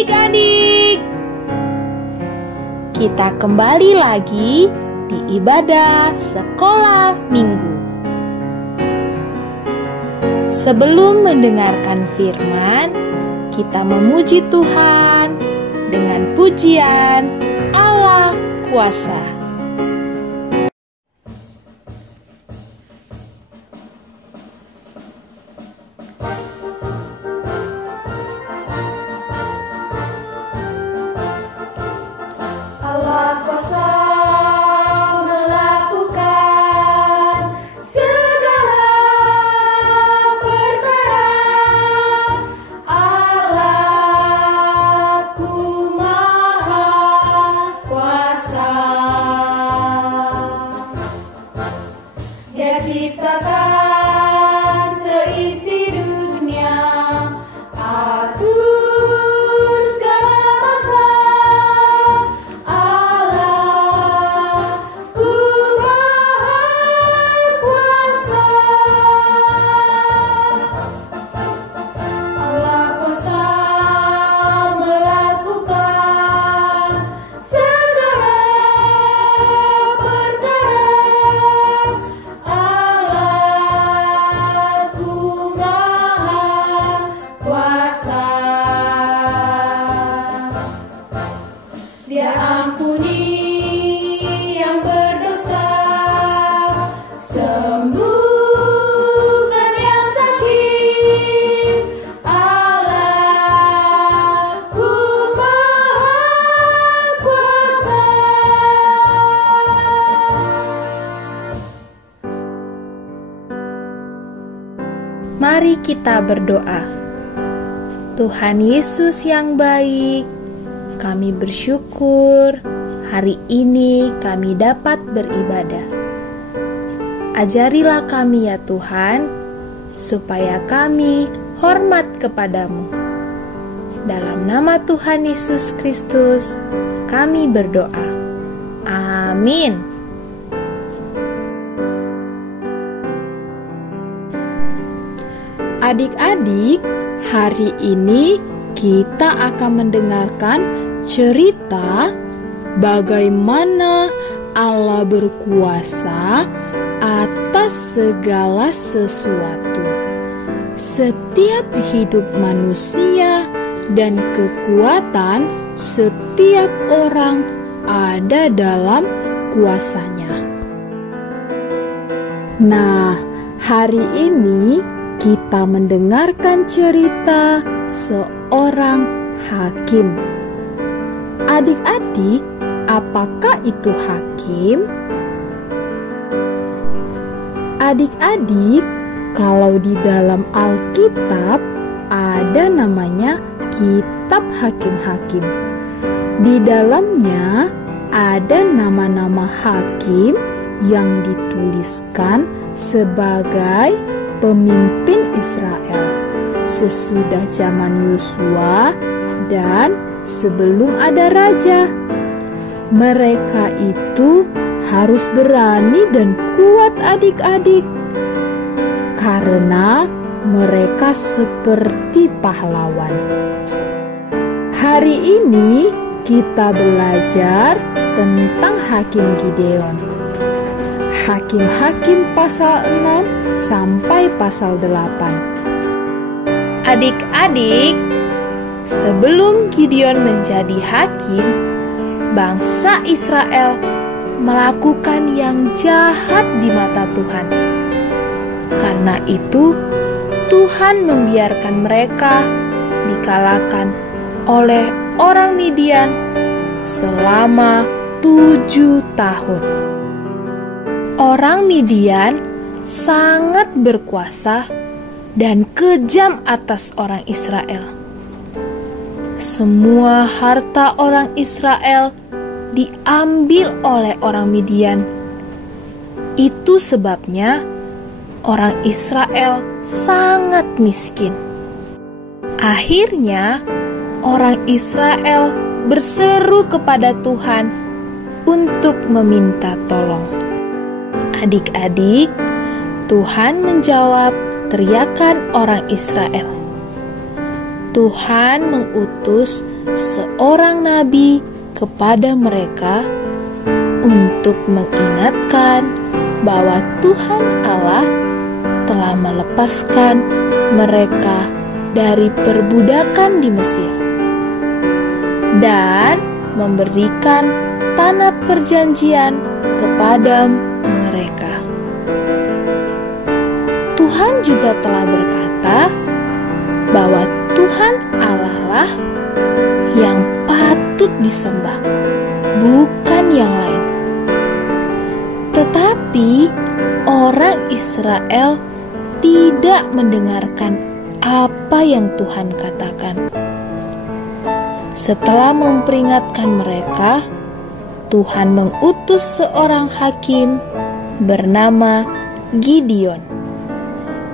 adik-adik. Kita kembali lagi di ibadah sekolah minggu. Sebelum mendengarkan firman, kita memuji Tuhan dengan pujian Allah Kuasa. Mari kita berdoa. Tuhan Yesus yang baik, kami bersyukur hari ini kami dapat beribadah. Ajarilah kami ya Tuhan, supaya kami hormat kepadamu. Dalam nama Tuhan Yesus Kristus, kami berdoa. Amin. Adik-adik, hari ini kita akan mendengarkan cerita bagaimana Allah berkuasa atas segala sesuatu. Setiap hidup manusia dan kekuatan setiap orang ada dalam kuasanya. Nah, hari ini kita mendengarkan cerita seorang hakim. Adik-adik, apakah itu hakim? Adik-adik, kalau di dalam Alkitab ada namanya Kitab Hakim-Hakim. Di dalamnya ada nama-nama hakim yang dituliskan sebagai pemimpin Israel sesudah zaman Yosua dan sebelum ada raja. Mereka itu harus berani dan kuat adik-adik, karena mereka seperti pahlawan. Hari ini kita belajar tentang Hakim Gideon. Hakim-Hakim pasal 6 sampai pasal 8. Adik-adik, sebelum Gideon menjadi hakim, bangsa Israel melakukan yang jahat di mata Tuhan. Karena itu, Tuhan membiarkan mereka dikalahkan oleh orang Midian selama 7 tahun. Orang Midian sangat berkuasa dan kejam atas orang Israel. Semua harta orang Israel diambil oleh orang Midian. Itu sebabnya orang Israel sangat miskin. Akhirnya, orang Israel berseru kepada Tuhan untuk meminta tolong. Adik-adik, Tuhan menjawab teriakan orang Israel. Tuhan mengutus seorang nabi kepada mereka untuk mengingatkan bahwa Tuhan Allah telah melepaskan mereka dari perbudakan di Mesir dan memberikan tanah perjanjian kepada mereka. Tuhan juga telah berkata bahwa Tuhan Allah lah yang patut disembah, bukan yang lain. Tetapi orang Israel tidak mendengarkan apa yang Tuhan katakan. Setelah memperingatkan mereka, Tuhan mengutus seorang hakim bernama Gideon.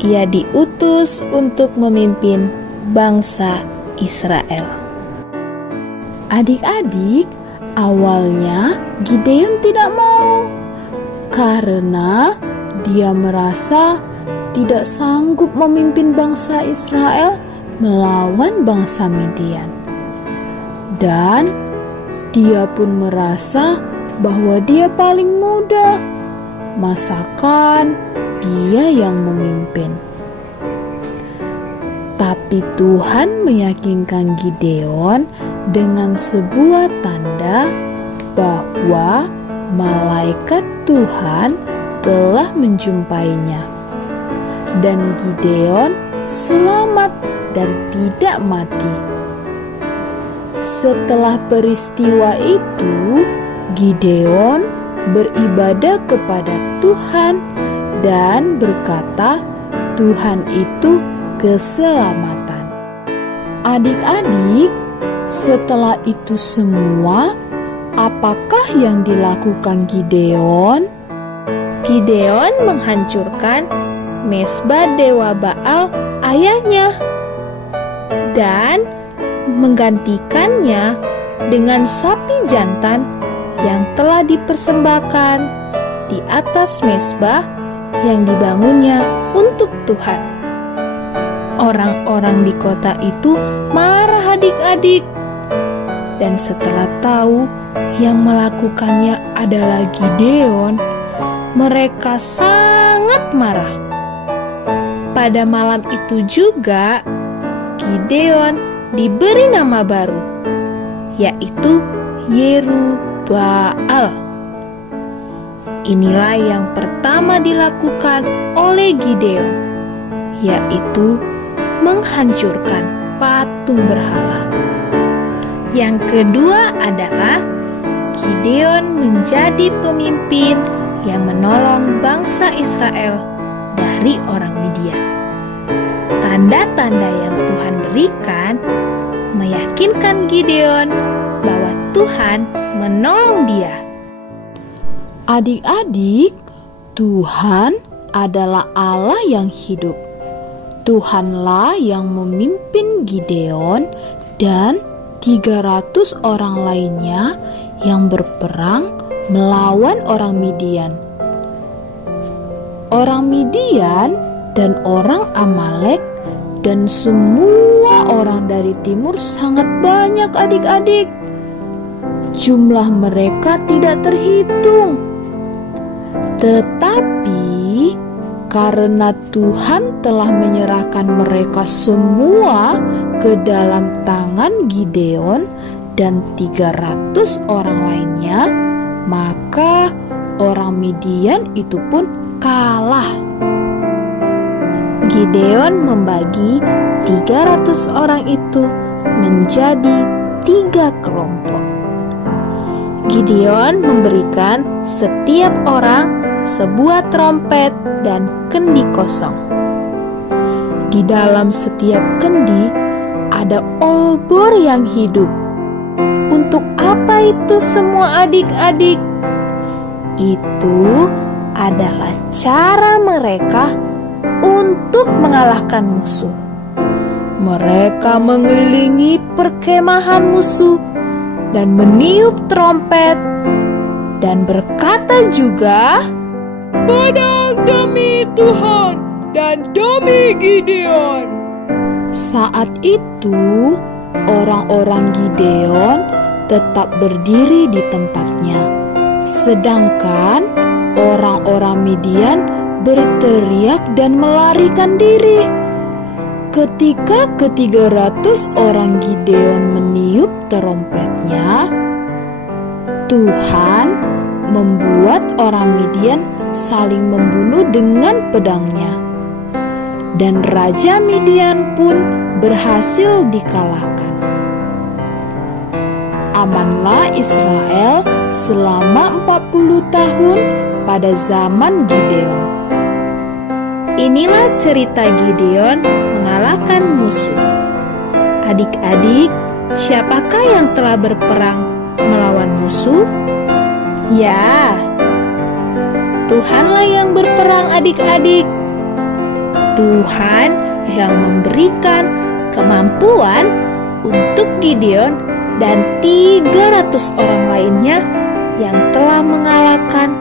Ia diutus untuk memimpin bangsa Israel. Adik-adik, awalnya Gideon tidak mau karena dia merasa tidak sanggup memimpin bangsa Israel melawan bangsa Midian. Dan dia pun merasa bahwa dia paling muda, masakan dia yang memimpin. Tapi Tuhan meyakinkan Gideon dengan sebuah tanda bahwa malaikat Tuhan telah menjumpainya. Dan Gideon selamat dan tidak mati. Setelah peristiwa itu, Gideon beribadah kepada Tuhan dan berkata, Tuhan itu keselamatan. Adik-adik, setelah itu semua, apakah yang dilakukan Gideon? Gideon menghancurkan mesbah dewa Baal ayahnya dan menggantikannya dengan sapi jantan yang telah dipersembahkan di atas mesbah yang dibangunnya untuk Tuhan. Orang-orang di kota itu marah adik-adik, dan setelah tahu yang melakukannya adalah Gideon, mereka sangat marah. Pada malam itu juga, Gideon diberi nama baru, yaitu Yerubbaal. Inilah yang pertama dilakukan oleh Gideon, yaitu menghancurkan patung berhala. Yang kedua adalah Gideon menjadi pemimpin yang menolong bangsa Israel dari orang Midian. Tanda-tanda yang Tuhan berikan meyakinkan Gideon bahwa Tuhan menolong dia. Adik-adik, Tuhan adalah Allah yang hidup. Tuhanlah yang memimpin Gideon dan 300 orang lainnya yang berperang melawan orang Midian. Orang Midian dan orang Amalek dan semua orang dari timur sangat banyak adik-adik. Jumlah mereka tidak terhitung. Tetapi karena Tuhan telah menyerahkan mereka semua ke dalam tangan Gideon dan 300 orang lainnya, maka orang Midian itu pun kalah. Gideon membagi 300 orang itu menjadi 3 kelompok. Gideon memberikan setiap orang sebuah trompet dan kendi kosong. Di dalam setiap kendi ada obor yang hidup. Untuk apa itu semua adik-adik? Itu adalah cara mereka untuk mengalahkan musuh. Mereka mengelilingi perkemahan musuh dan meniup trompet dan berkata juga, "Pedang demi Tuhan dan demi Gideon." Saat itu, orang-orang Gideon tetap berdiri di tempatnya, sedangkan orang-orang Midian berteriak dan melarikan diri. Ketika ke-300 orang Gideon meniup trompetnya, Tuhan membuat orang Midian saling membunuh dengan pedangnya. Dan Raja Midian pun berhasil dikalahkan. Amanlah Israel selama 40 tahun pada zaman Gideon. Inilah cerita Gideon mengalahkan musuh. Adik-adik, siapakah yang telah berperang melawan musuh? Ya, Tuhanlah yang berperang, adik-adik. Tuhan yang memberikan kemampuan untuk Gideon dan 300 orang lainnya yang telah mengalahkan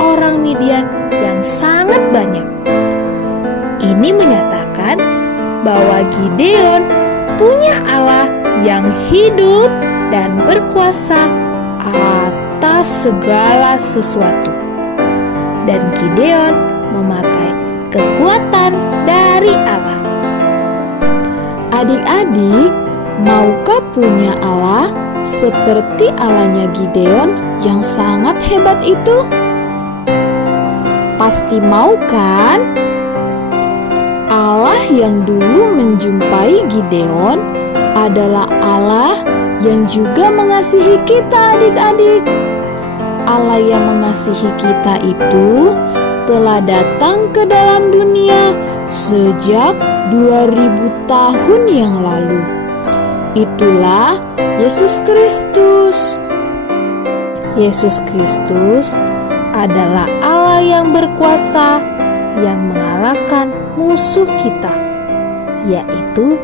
orang Midian yang sangat banyak. Ini menyatakan bahwa Gideon punya Allah yang hidup dan berkuasa atas segala sesuatu. Dan Gideon memakai kekuatan dari Allah. Adik-adik, maukah punya Allah seperti Allahnya Gideon yang sangat hebat itu? Pasti mau kan? Allah yang dulu menjumpai Gideon adalah Allah yang juga mengasihi kita, adik-adik. Allah yang mengasihi kita itu telah datang ke dalam dunia sejak 2000 tahun yang lalu. Itulah Yesus Kristus. Yesus Kristus adalah Allah yang berkuasa yang mengalahkan musuh kita, yaitu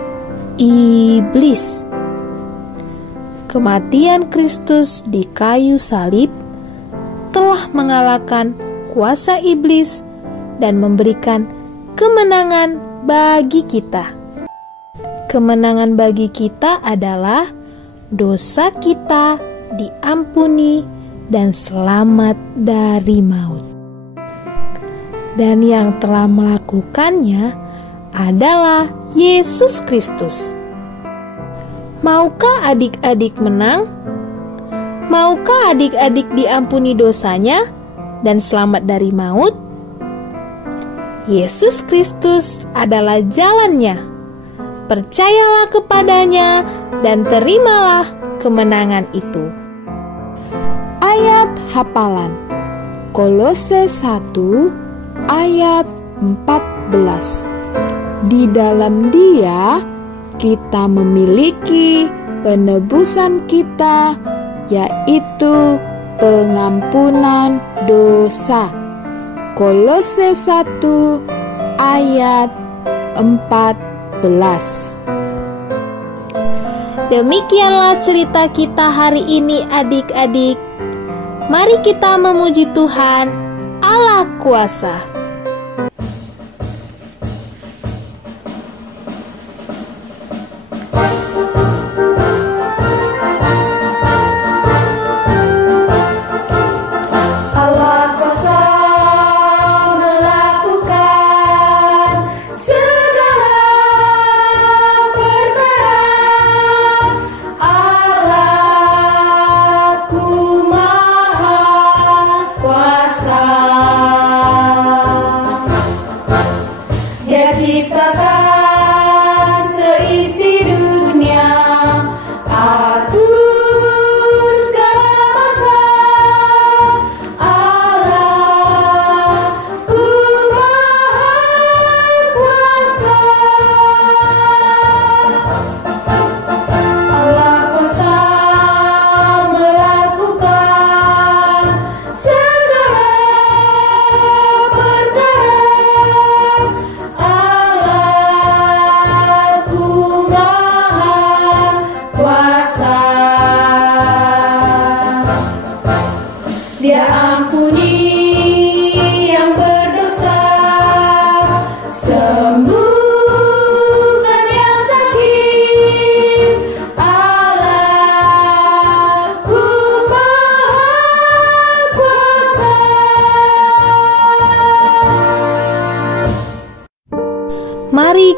iblis. Kematian Kristus di kayu salib telah mengalahkan kuasa iblis dan memberikan kemenangan bagi kita. Kemenangan bagi kita adalah dosa kita diampuni dan selamat dari maut. Dan yang telah melakukannya adalah Yesus Kristus. Maukah adik-adik menang? Maukah adik-adik diampuni dosanya dan selamat dari maut? Yesus Kristus adalah jalannya. Percayalah kepadanya dan terimalah kemenangan itu. Ayat hafalan Kolose 1 ayat 14. Di dalam Dia kita memiliki penebusan kita, yaitu pengampunan dosa. Kolose 1 ayat 14. Demikianlah cerita kita hari ini, adik-adik. Mari kita memuji Tuhan, Allah kuasa.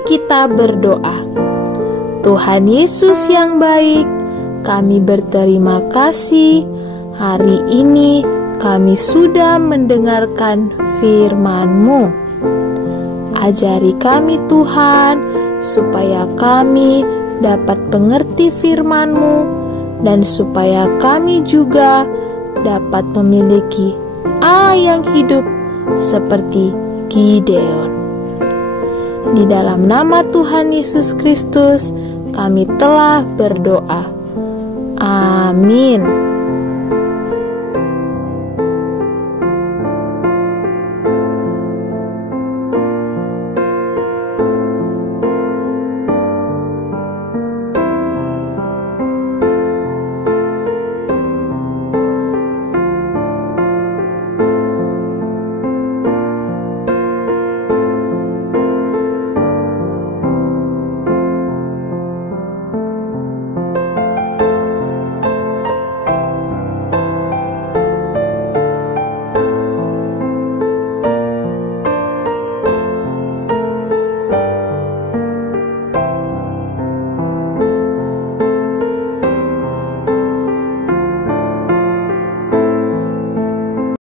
kita berdoa. Tuhan Yesus yang baik, kami berterima kasih hari ini kami sudah mendengarkan firman-Mu. Ajari kami Tuhan, supaya kami dapat mengerti firman-Mu, dan supaya kami juga dapat memiliki Allah yang hidup seperti Gideon. Di dalam nama Tuhan Yesus Kristus, kami telah berdoa. Amin.